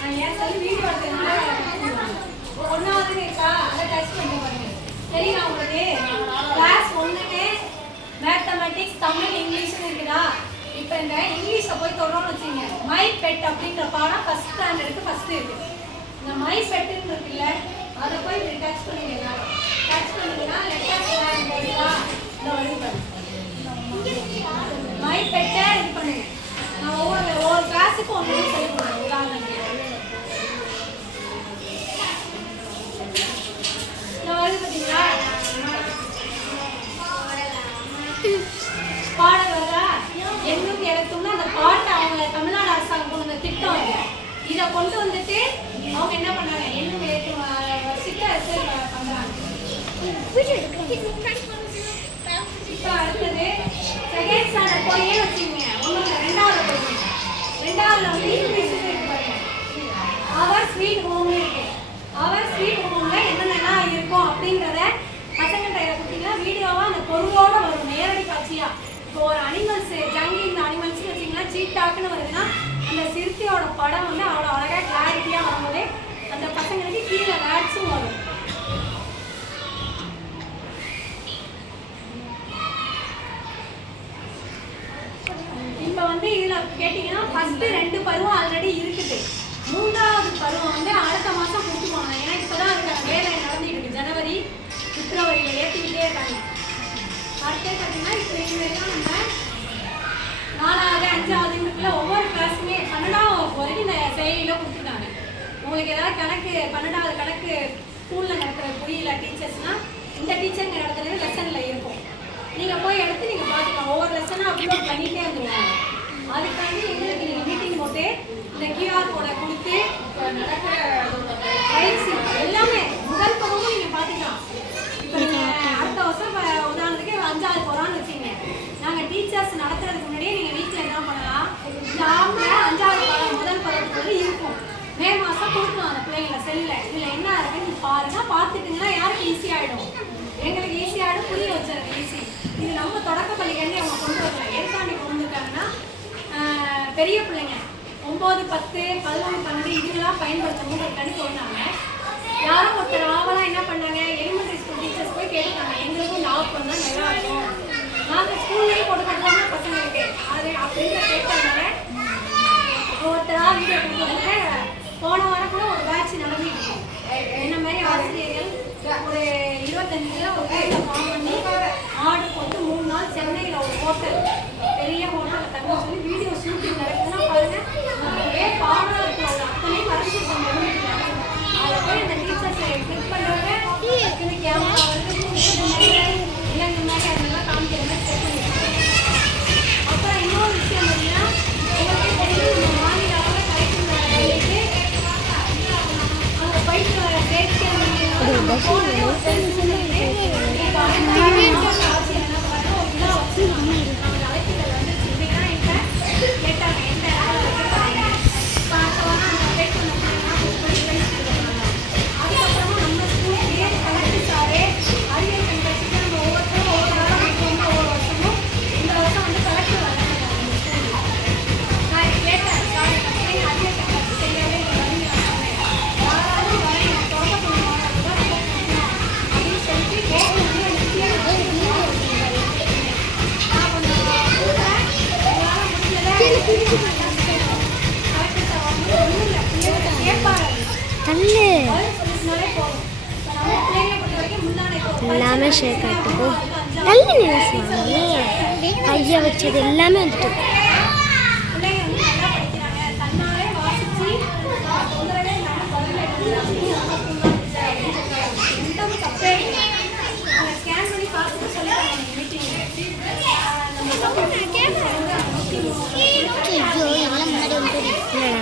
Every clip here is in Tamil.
நான் ஏன் சொல்லி வீடியோ எடுத்ததுனால ஒன்றாவது இருக்கா அதை டச் பண்ணி பாருங்க. சரிங்களா? உங்களுக்கு கிளாஸ் 1க்கு மேத்தமெட்டிக்ஸ் தமிழ் இங்கிலீஷ்னு இருக்குதா? இப்போ இந்த இங்கிலீஷை போய் தொடரோன்னு வச்சுங்க. மை பெட் அப்படின்ற பாடம் ஃபர்ஸ்ட் ஸ்டாண்டர்டுக்கு ஃபர்ஸ்ட் இருக்கு. இந்த மை பெட்டுன்னு இருக்குல்ல, அதை போய் இப்படி டச் பண்ணிடுங்க. டச் பண்ணிங்கன்னா லெட்டர்ஸ் போடுங்களா இந்த வழி மை பெட்டை இது பண்ணுங்க. நான் ஒவ்வொரு கிளாஸுக்கும் ஒன்று சொல்லி கொடுங்க. உதாரணத்துக்கு இந்த வழி பார்த்தீங்களா பாடம் வருதா? என்னும் எழுத்தும்னா அந்த பாட்டை அவங்க தமிழ்நாடு அரசாங்கம் கொண்டு வந்த திட்டம் அது. இதை கொண்டு வந்துட்டு அவங்க என்ன பண்ணாங்க? என்னும் எழுத்து பண்றாங்க. இப்போ அடுத்தது செகண்ட் ஸ்டாண்டர்ட் போயே வச்சுக்கோங்க. ஒன்றும் ரெண்டாவது போய் ரெண்டாவதுல வந்து இங்கிலீஷ் இருக்கு பாருங்க. அவர் ஸ்வீட் ஹோம்னு இருக்கு. அவர் ஸ்வீட் ஹோம்ல என்னென்னலாம் இருக்கும் அப்படின்றத பசங்கள்கிட்ட இதை கொடுத்தீங்கன்னா வீடியோவா அந்த பொருளோட வரும், நேரடி காட்சியா. இப்போ ஒரு அனிமல்ஸ் ஜங்கி இந்த அனிமல்ஸ்னு வச்சிங்கன்னா சீட்டாக்குன்னு வருதுன்னா அந்த சிறுத்தையோட படம் வந்து அவ்வளோ அழகாக கிளாரிட்டியாக வரும்போது அந்த பசங்களுக்கு கீழே வேர்ட்ஸும் வரும். இப்போ வந்து இதில் கேட்டிங்கன்னா ஃபஸ்ட்டு 2 பருவம் ஆல்ரெடி இருக்குது. 3வது பருவம் வந்து அடுத்த மாதம் கொடுத்துருவாங்க. ஏன்னா இப்போ தான் அதுக்கான வேலை நடந்துகிட்டு இருக்கு. ஜனவரி பிப்ரவரியில் ஏற்றிக்கிட்டே இருக்காங்க. அடுத்தது பார்த்தீங்கன்னா இப்போ இதுவரைக்கும் நம்ம 4வது 5வதுக்குள்ள ஒவ்வொரு கிளாஸுமே 12வது வரைக்கும் இந்த செயலியில் கொடுத்துருக்காங்க. உங்களுக்கு ஏதாவது கணக்கு 12வது கணக்கு ஸ்கூலில் நடத்துகிற புரியல டீச்சர்ஸ்னால் இந்த டீச்சருங்க நடத்துகிறது லெசனில் இருக்கும். நீங்கள் போய் எடுத்து நீங்கள் பார்த்துக்கலாம். ஒவ்வொரு லெசனாக அப்லோட் பண்ணிகிட்டே வந்துடுவாங்க. அதுக்காண்டி எங்களுக்கு நீங்கள் மீட்டிங் போட்டு இந்த கியூஆர் கோடை கொடுத்து இப்போ நடக்கிற பயிற்சி எல்லாமே முதல் பருவமும் நீங்கள் பார்த்துக்கலாம். இப்போ நீங்கள் அடுத்த வருஷம் உதாரணத்துக்கு 5வது போகிறான்னு வச்சுங்க. நாங்கள் டீச்சர்ஸ் நடத்துறதுக்கு முன்னாடியே நீங்கள் வீட்டில் என்ன பண்ணலாம்? இந்த ஆப்பில் 5வது முதல் பருவத்துக்குள்ள இருக்கும். மே மாதம் கொடுக்கலாம் அந்த பிள்ளைங்களை செல்லில். இதில் என்ன இருக்குன்னு பாருங்க. பார்த்துட்டுங்கன்னா யாருக்கு ஈஸியாகிடும்? எங்களுக்கு ஈஸியாகிடும். புரிய வச்சுருக்கு ஈஸி. இது நம்ம தொடக்க பள்ளிலேருந்து அவங்க கொண்டு வரலாம். எதுக்காண்டி கொண்டு வந்துட்டாங்கன்னா பெரிய பிள்ளைங்க 9, 10, 11, 12 இதுக்கெல்லாம் பயன்படுத்தணுங்கிறதுக்காண்டி சொன்னாங்க. யாரும் ஒருத்தர் ஆவலாம் என்ன பண்ணாங்க? எலிமெண்ட்ரி ஸ்கூல் டீச்சர்ஸ் போய் கேட்டுக்காங்க, எங்களுக்கும் இந்த ஆப் பண்ணால் நல்லா இருக்கும், நாங்கள் ஸ்கூல்லேயே கொடுக்கறதுனா பசங்களுக்கு அது அப்படின்னு கேட்டாங்க. ஒருத்தராக வீடியோ கொடுத்தவங்க போன வாரம் கூட ஒரு பேட்ச் நடந்துட்டு இருக்கும். என்ன மாதிரி ஆசிரியர்கள் ஒரு 25 ஒரு வீட்டில் ஃபார்ம் பண்ணி ஆர்டர் போட்டு 3 நாள் சென்னையில் ஒரு ஹோட்டல் பெரிய ஹோட்டலில் தங்க சொல்லி வீடியோ ஷூட்டிங் நடக்குதுன்னா பாருங்கள். பாடம் இருக்கிற அத்தனை மறைஞ்சிருக்கோம். அதில் போய் அந்த டீச்சர்ஸை கிளிக் பண்ணுறவங்க கேமரா வந்து இல்லை இந்த மாதிரி அதெல்லாம் காமிக்கிற மாதிரி செட் பண்ணிருக்காங்க. அப்புறம் இன்னொரு விஷயம் பார்த்தீங்கன்னா உங்களுக்கே தெரியும், நம்ம மாநில அளவில் கலெக்டர் சொல்லிட்டு அங்கே போயிட்டு வர டேட்ஸ் நம்ம போனதே ஒரு தெரிஞ்சு சொல்லிட்டு இப்போ ஆட்சியர் என்ன பண்ணாங்க? ஒரு விழா வச்சு நம்ம அழைப்புகள் வந்து இப்படின்னா என்கிட்ட கேட்டாங்க எந்த இடத்துல வைக்கிறாங்க. இப்போ அடுத்த வாரம் அந்த அப்டேட் பண்ண போய் பேசிட்டு இருக்காங்க. அதுக்கப்புறமா நம்ம ஸ்கூல்லேயே கலெக்டர் சாரே அறிவியல் கண்காட்சிக்கு நம்ம ஒவ்வொருத்தரும் ஒவ்வொரு நாளும் வந்து ஒவ்வொரு வருஷமும் இந்த வருஷம் வந்து கலெக்டர் வராங்க நம்ம ஸ்கூலில். நான் இது கேட்டேன், சார் பிள்ளைங்க அறிவியல் கண்காட்சி செய்யவே இங்கே வரீங்க சொன்னேன். யாராலும் வரீங்க தொடக்க பண்ணுவாங்க அப்படின்னு சொல்லிட்டு கேட்டு வந்து நான் கொஞ்சம் சொல்கிறேன். எங்களால் முடிஞ்சதை கலெக்டர் சார் வந்து ஒன்றும் இல்லை பிள்ளைங்க கேட்பாங்க. எல்லாமே ஷேக் ஆகிட்டு நல்ல நினைச்சாங்க. கையை வச்சது எல்லாமே வந்துட்டு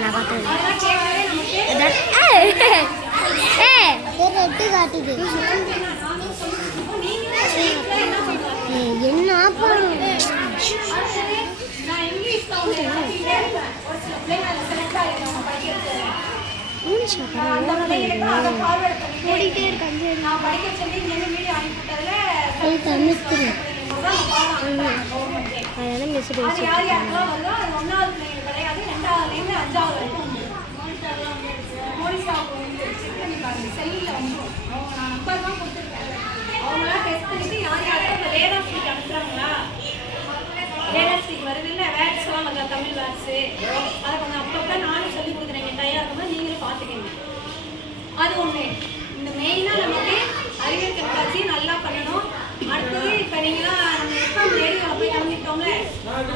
நான் பார்த்தேன் காட்டுது என்ன மிஸ் பேசி அதை கொஞ்சம் அப்பப்போ நானும் சொல்லி கொடுக்குறேங்க. தயாராக இருக்கும்போது நீங்களும் பார்த்துக்கங்க. அது ஒன்று. இந்த மெயினாக நமக்கு அறிவியல் கண்காட்சி நல்லா பண்ணணும். அடுத்தது இப்போ நீங்களாம் நம்ம எஃப்எம் ரேடியோவில் போய் கலந்துட்டோம்ல,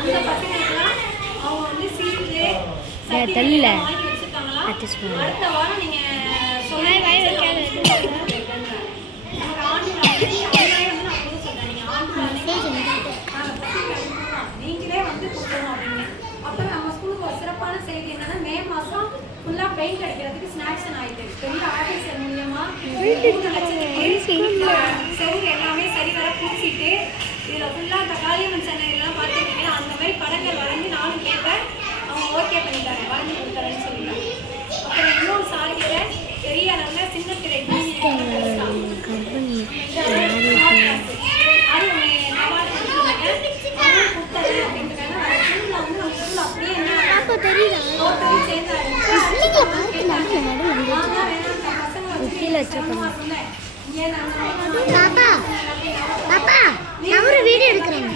அந்த பசங்களுக்குலாம் அவங்க வந்து சீட்டு வாங்கி வச்சுருக்காங்களா? அடுத்த வாரம் நீங்கள் சொல்ல நமக்கு ஆண்டு வந்து நான் கூட சொல்கிறேன். நீங்கள் ஆண்டு நீங்களே வந்து கொடுக்கணும் அப்படின்னு. அப்போ நம்ம ஸ்கூலுக்கு ஒரு சிறப்பான செய்தி என்னன்னா, மே மாதம் ஃபுல்லாக பெயிண்ட் அடிக்கிறதுக்கு ஸ்நாக்ஷன் ஆகிட்டு பெரிய ஆஃபீஸர் மூலியமாக 3 லட்சத்துக்கு செவரு எல்லாமே சரிவர பூசிட்டு இதில் ஃபுல்லாக இந்த காளியம்மன் சென்னையெல்லாம் பார்த்துக்கிட்டீங்கன்னா அந்த மாதிரி படங்கள் வரைஞ்சி நானும் கேட்டேன். அவங்க ஓகே பண்ணிட்டாங்க, வரைஞ்சி கொடுத்தாருன்னு சொல்லிட்டாங்க. அப்புறம் இன்னொரு சார்கிட்ட பெரிய அளவில் சின்ன திரை அது நவாடு கொடுத்தாரு அப்படின்ட்டுக்காங்க. அப்படியே பாப்பா பாப்பா நான் ஒரு வீடியோ எடுக்கிறேன்.